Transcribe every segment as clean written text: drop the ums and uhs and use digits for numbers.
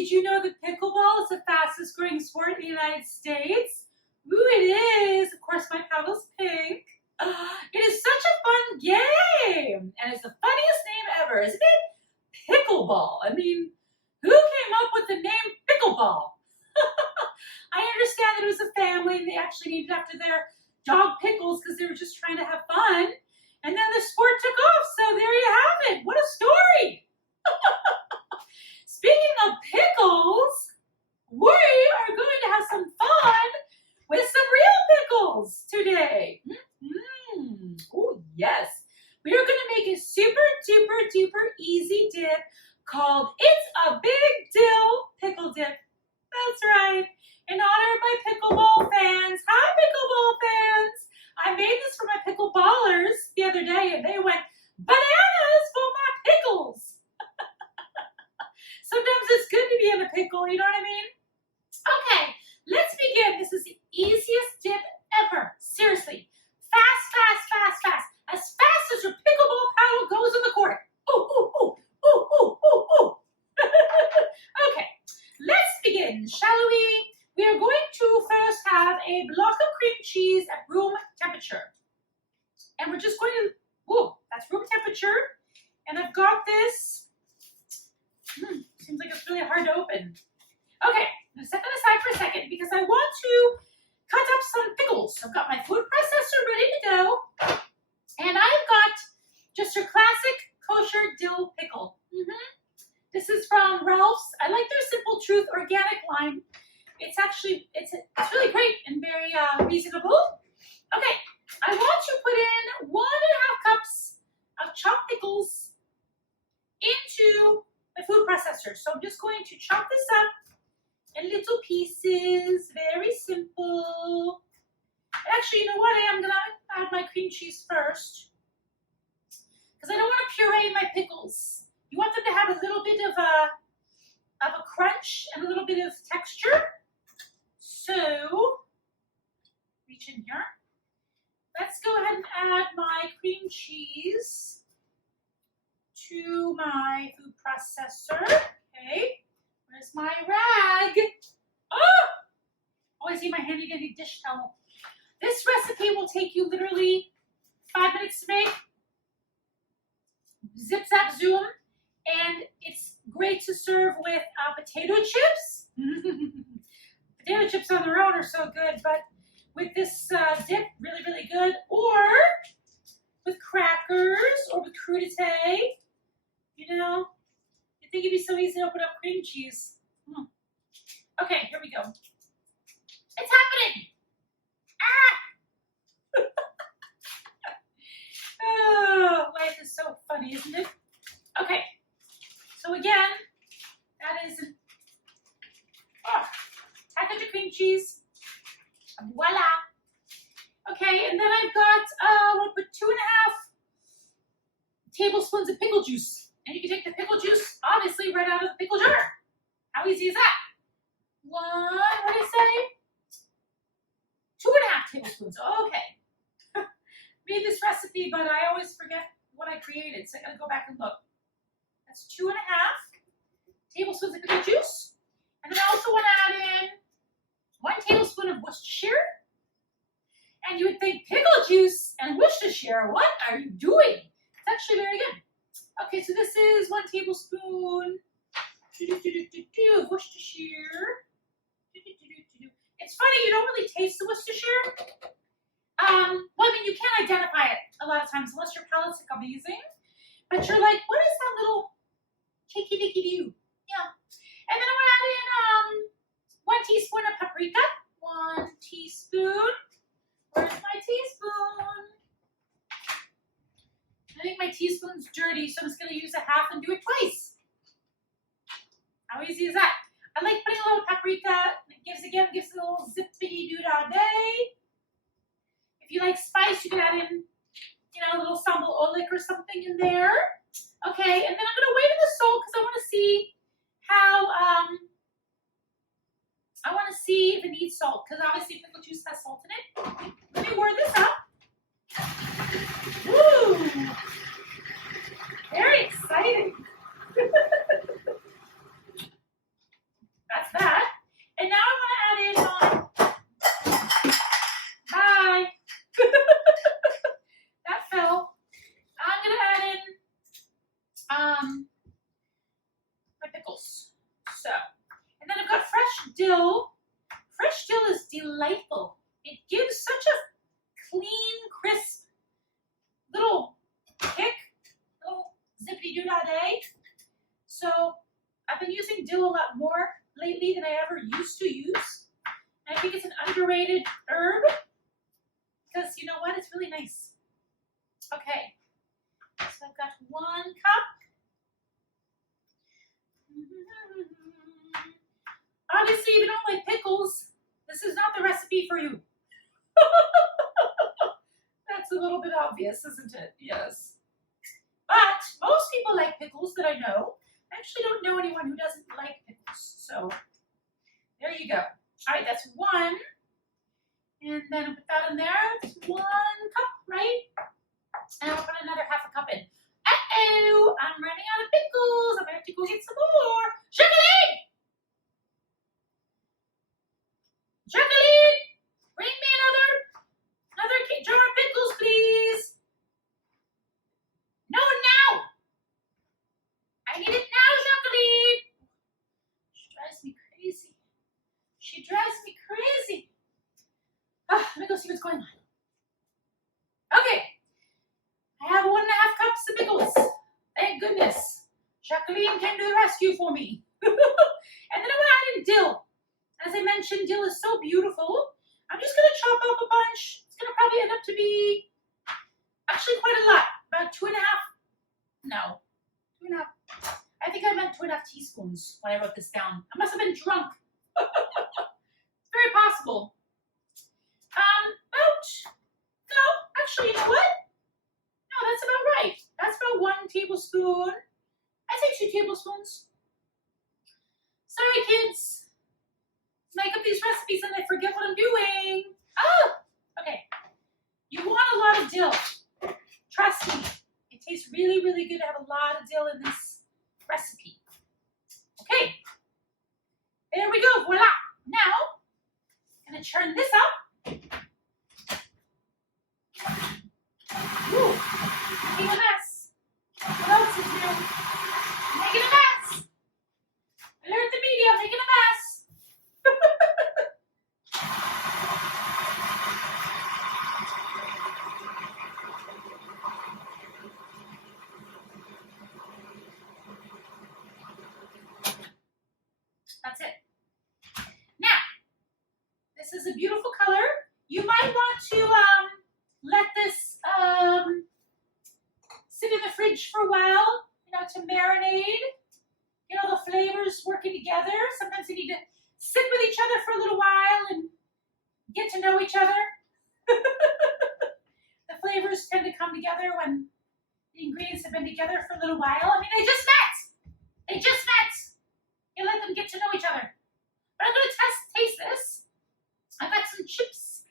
did you know that pickleball is the fastest growing sport in the United States? Ooh, it is. Of course, my paddle's pink. It is such a fun game. And it's the funniest name ever, isn't it? Pickleball. I mean, who came up with the name pickleball? I understand that it was a family and they actually named it after their dog Pickles because they were just trying to have fun. And then the sport took off. So there you have it. What a story. Speaking of pickles, we are going to have some fun with some real pickles today. Oh, yes. We are going to make a super duper duper easy dip called It's a Big Dill Pickle Dip. That's right. In honor of my pickleball fans. Hi, pickleball fans. I made this for my pickleballers the other day and they went bananas for my pickles. Sometimes it's good to be in a pickle, you know what I mean? Okay, let's begin. This is the easiest dip ever. Seriously. Fast, fast, fast, fast. As fast as your pickleball paddle goes in the court. Ooh, ooh, ooh, ooh, ooh, ooh, ooh. Okay, let's begin, shall we? We are going to first have a block of cream cheese at room temperature. And we're just going to, whoa, that's room temperature. And I've got this, seems like it's really hard to open. Okay, I'm going to set that aside for a second because I want to cut up some pickles. I've got my food processor ready to go. And I've got just your classic kosher dill pickle. This is from Ralph's. I like their Simple Truth organic line. It's actually, it's really great and very reasonable. Okay, I want to put in 1.5 cups of chopped pickles into the food processor. So I'm just going to chop this up in little pieces, very simple. Actually, you know what? I am going to add my cream cheese first because I don't want to puree my pickles. You want them to have a little bit of a crunch and a little bit of texture. So, reach in here. Let's go ahead and add my cream cheese to my food processor. Okay, where's my rag? Oh! Always need my handy dandy dish towel. This recipe will take you literally 5 minutes to make. Zip, zap, zoom. And it's great to serve with potato chips. Potato chips on their own are so good, but with this dip, really, really good. Or with crackers or with crudité. You know, I think it'd be so easy to open up cream cheese. Okay, here we go. It's happening. Ah! Oh, life is so funny, isn't it? Okay, so again, that is package of cream cheese. Voila. Okay, and then I've got, I'm going to put 2.5 tablespoons of pickle juice. And you can take the pickle juice, obviously, right out of the pickle jar. How easy is that? What did I say? 2.5 tablespoons. Okay. Made this recipe, but I always forget what I created, so I gotta go back and look. That's 2.5 tablespoons of pickle juice. And then I also want to add in 1 tablespoon of Worcestershire. And you would think pickle juice and Worcestershire, what are you doing? It's actually very good. Okay, so this is 1 tablespoon of Worcestershire. It's funny, you don't really taste the Worcestershire. Well, I mean, you can't identify it a lot of times unless your palate's like amazing. But you're like, what is that little cakey dicky do? Yeah. And then I'm going to add in 1 teaspoon of paprika. 1 teaspoon. Where's my teaspoon? I think my teaspoon's dirty, so I'm just going to use 1/2 and do it twice. How easy is that? I like putting a little paprika. It gives a little zippity-doo-dah day. If you like spice, you can add in, you know, a little sambal olik or something in there. Okay, and then I'm going to wait on the salt because I want to see how, I want to see if it needs salt because obviously pickle juice has salt in it. Let me whir this up. Woo! Very exciting. pickles. So, and then I've got fresh dill. Fresh dill is delightful. It gives such a clean, crisp little kick, little zippity-doo-dah-day. So I've been using dill a lot more lately than I ever used to use. And I think it's an underrated herb because you know what? It's really nice. Okay, so I've got 1 cup. Obviously, if you don't like pickles, this is not the recipe for you. That's a little bit obvious, isn't it? Yes. But most people like pickles that I know. I actually don't know anyone who doesn't like pickles. So there you go. All right, that's 1. And then I'll put that in there. It's 1 cup, right? And I'll put another half a cup in. Uh-oh, I'm running out of pickles. I'm going to have to go get some more. Jacqueline! Jacqueline! Bring me another jar of pickles, please. No, now. I need it now, Jacqueline. She drives me crazy. She drives me crazy. Let me go see what's going on. Okay. I have 1.5 cups of pickles. Thank goodness. Jacqueline came to the rescue for me. And then I'm going to add in dill. As I mentioned, dill is so beautiful. I'm just going to chop up a bunch. It's going to probably end up to be actually quite a lot. About 2.5. No. 2.5. I think I meant 2.5 teaspoons when I wrote this down. I must have been drunk. It's very possible. No, actually, you know what? No, that's about right. That's about 1 tablespoon. I say 2 tablespoons. Sorry, kids. Make up these recipes and I forget what I'm doing. Oh, okay. You want a lot of dill. Trust me. It tastes really, really good to have a lot of dill in this recipe. Okay. There we go. Voila. Now, I'm going to churn this up. Ooh, making a mess. What else is new? Making a mess. Alert the media, making a mess. That's it. Now, this is a beautiful color. You might want to let this sit in the fridge for a while, you know, to marinate. You know, the flavors working together. Sometimes you need to sit with each other for a little while and get to know each other. The flavors tend to come together when the ingredients have been together for a little while. I mean, they just met. They just met. You let them get to know each other. But I'm going to taste this. I've got some chips.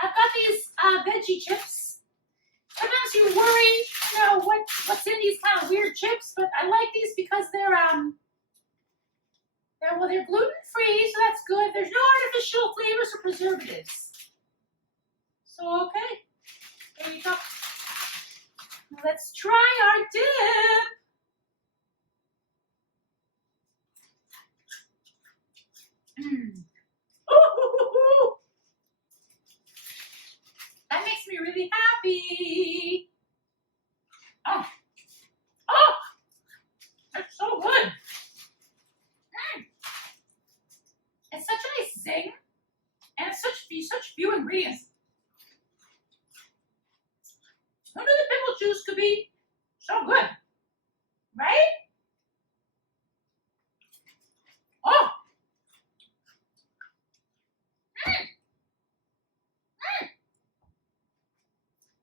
I've got these veggie chips. Sometimes you worry, you know, what's in these kind of weird chips, but I like these because they're gluten-free, so that's good. There's no artificial flavors or preservatives. So, okay, there you go. Now let's try our dip. Ooh. That makes me really happy. Oh, that's so good. It's such a nice zing, and it's such few ingredients. Who knew the pickle juice could be so good, right? Oh.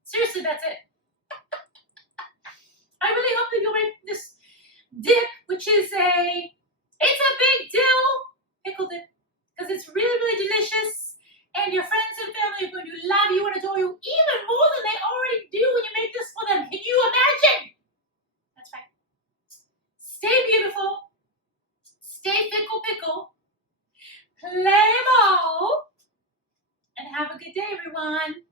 Seriously, that's it. I really hope that you'll make this dip, which is it's a Big Dill pickle dip, because it's really, really delicious, and your friends and family are going to love you and adore you even more than they already do when you make this for them. Can you imagine? That's right. Stay beautiful. Stay pickle, play ball, and have a good day, everyone.